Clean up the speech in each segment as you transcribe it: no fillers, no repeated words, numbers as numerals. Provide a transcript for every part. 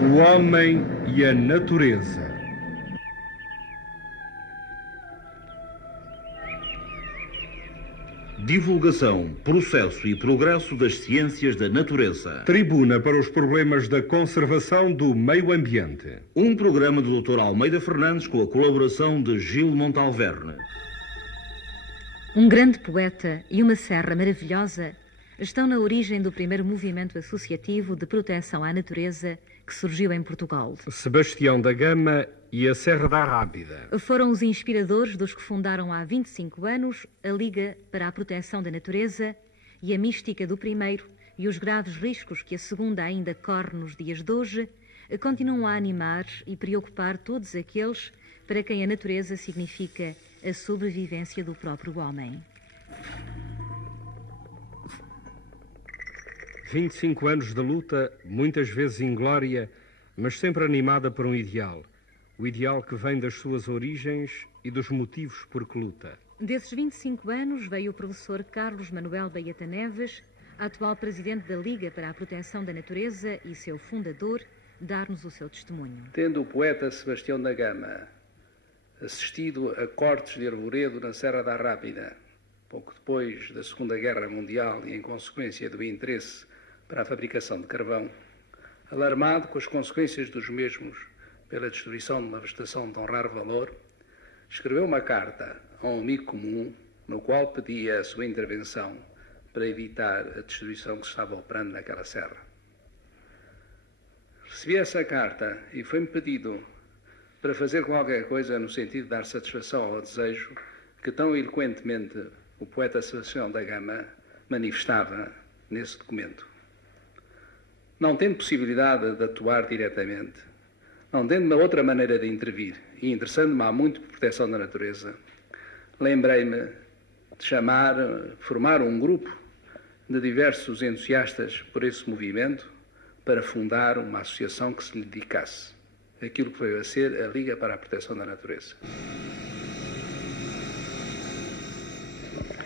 O homem e a natureza. Divulgação, processo e progresso das ciências da natureza. Tribuna para os problemas da conservação do meio ambiente. Um programa do Dr. Almeida Fernandes com a colaboração de Gil Montalverne. Um grande poeta e uma serra maravilhosa estão na origem do primeiro movimento associativo de proteção à natureza que surgiu em Portugal. Sebastião da Gama e a Serra da Rábida. Foram os inspiradores dos que fundaram há 25 anos a Liga para a Proteção da Natureza, e a mística do primeiro e os graves riscos que a segunda ainda corre nos dias de hoje continuam a animar e preocupar todos aqueles para quem a natureza significa a sobrevivência do próprio homem. 25 anos de luta, muitas vezes inglória, mas sempre animada por um ideal. O ideal que vem das suas origens e dos motivos por que luta. Desses 25 anos veio o professor Carlos Manuel Baeta Neves, atual presidente da Liga para a Proteção da Natureza e seu fundador, dar-nos o seu testemunho. Tendo o poeta Sebastião da Gama assistido a cortes de arvoredo na Serra da Rábida, pouco depois da Segunda Guerra Mundial e em consequência do interesse para a fabricação de carvão, alarmado com as consequências dos mesmos pela destruição de uma vegetação de honrar valor, escreveu uma carta a um amigo comum no qual pedia a sua intervenção para evitar a destruição que se estava operando naquela serra. Recebi essa carta e foi-me pedido para fazer qualquer coisa no sentido de dar satisfação ao desejo que tão eloquentemente o poeta Sebastião da Gama manifestava nesse documento. Não tendo possibilidade de atuar diretamente, não tendo uma outra maneira de intervir e interessando-me há muito por proteção da natureza, lembrei-me de formar um grupo de diversos entusiastas por esse movimento para fundar uma associação que se lhe dedicasse aquilo que veio a ser a Liga para a Proteção da Natureza.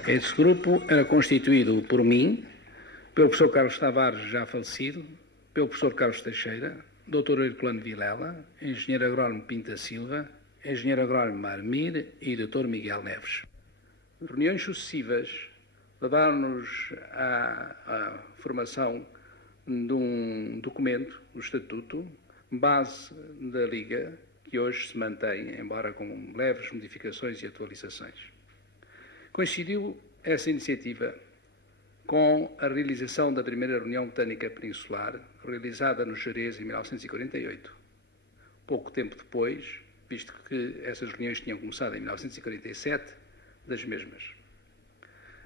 Esse grupo era constituído por mim, pelo professor Carlos Tavares, já falecido, pelo professor Carlos Teixeira, Dr. Herculano Vilela, engenheiro agrónomo Pinta Silva, engenheiro agrónomo Marmir e Dr. Miguel Neves. Reuniões sucessivas levaram-nos à formação de um documento, o Estatuto, base da Liga, que hoje se mantém, embora com leves modificações e atualizações. Coincidiu essa iniciativa com a realização da primeira reunião botânica peninsular, realizada no Jerez em 1948. Pouco tempo depois, visto que essas reuniões tinham começado em 1947, das mesmas.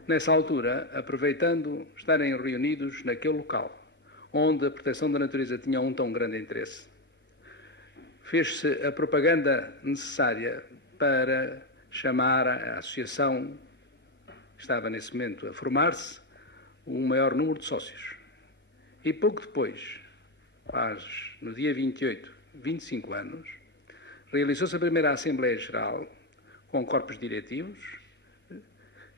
Nessa altura, aproveitando estarem reunidos naquele local, onde a proteção da natureza tinha um tão grande interesse, fez-se a propaganda necessária para chamar a associação, que estava nesse momento a formar-se, um maior número de sócios. E pouco depois, no dia 28, 25 anos, realizou-se a primeira Assembleia Geral com corpos diretivos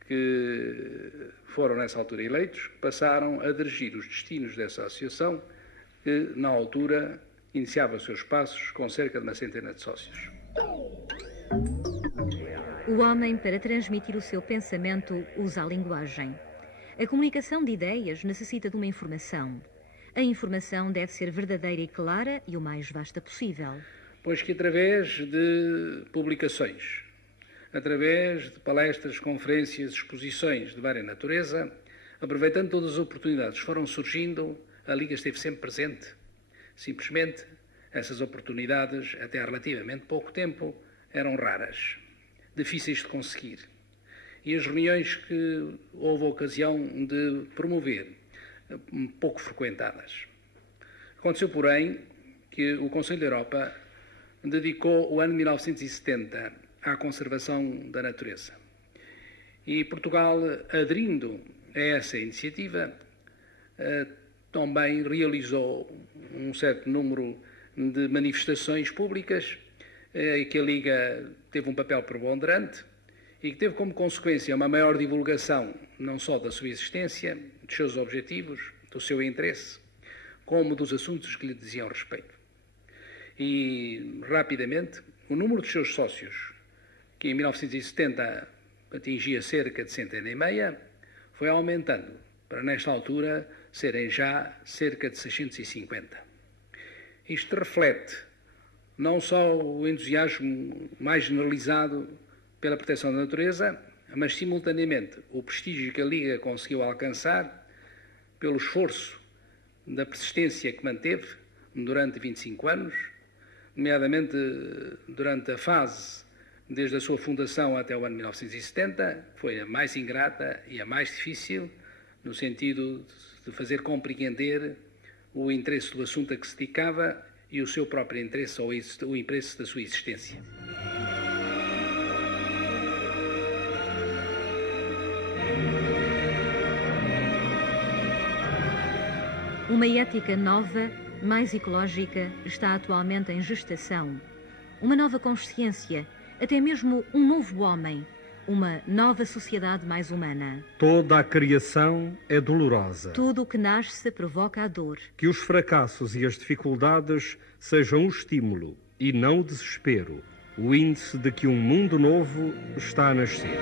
que foram nessa altura eleitos, que passaram a dirigir os destinos dessa associação, que na altura iniciava os seus passos com cerca de uma centena de sócios. O homem, para transmitir o seu pensamento, usa a linguagem. A comunicação de ideias necessita de uma informação. A informação deve ser verdadeira e clara e o mais vasta possível. Pois que através de publicações, através de palestras, conferências, exposições de várias natureza, aproveitando todas as oportunidades que foram surgindo, a Liga esteve sempre presente. Simplesmente, essas oportunidades, até há relativamente pouco tempo, eram raras, difíceis de conseguir. E as reuniões que houve a ocasião de promover, pouco frequentadas. Aconteceu, porém, que o Conselho da Europa dedicou o ano 1970 à conservação da natureza. E Portugal, aderindo a essa iniciativa, também realizou um certo número de manifestações públicas que a Liga teve um papel preponderante e que teve como consequência uma maior divulgação não só da sua existência, dos seus objetivos, do seu interesse, como dos assuntos que lhe diziam respeito. E, rapidamente, o número dos seus sócios, que em 1970 atingia cerca de 150, foi aumentando, para nesta altura serem já cerca de 650. Isto reflete não só o entusiasmo mais generalizado pela proteção da natureza, mas simultaneamente o prestígio que a Liga conseguiu alcançar pelo esforço da persistência que manteve durante 25 anos, nomeadamente durante a fase desde a sua fundação até o ano 1970, foi a mais ingrata e a mais difícil, no sentido de fazer compreender o interesse do assunto a que se dedicava e o seu próprio interesse ou o interesse da sua existência. Uma ética nova, mais ecológica, está atualmente em gestação. Uma nova consciência, até mesmo um novo homem, uma nova sociedade mais humana. Toda a criação é dolorosa. Tudo o que nasce provoca a dor. Que os fracassos e as dificuldades sejam o estímulo e não o desespero, o índice de que um mundo novo está a nascer.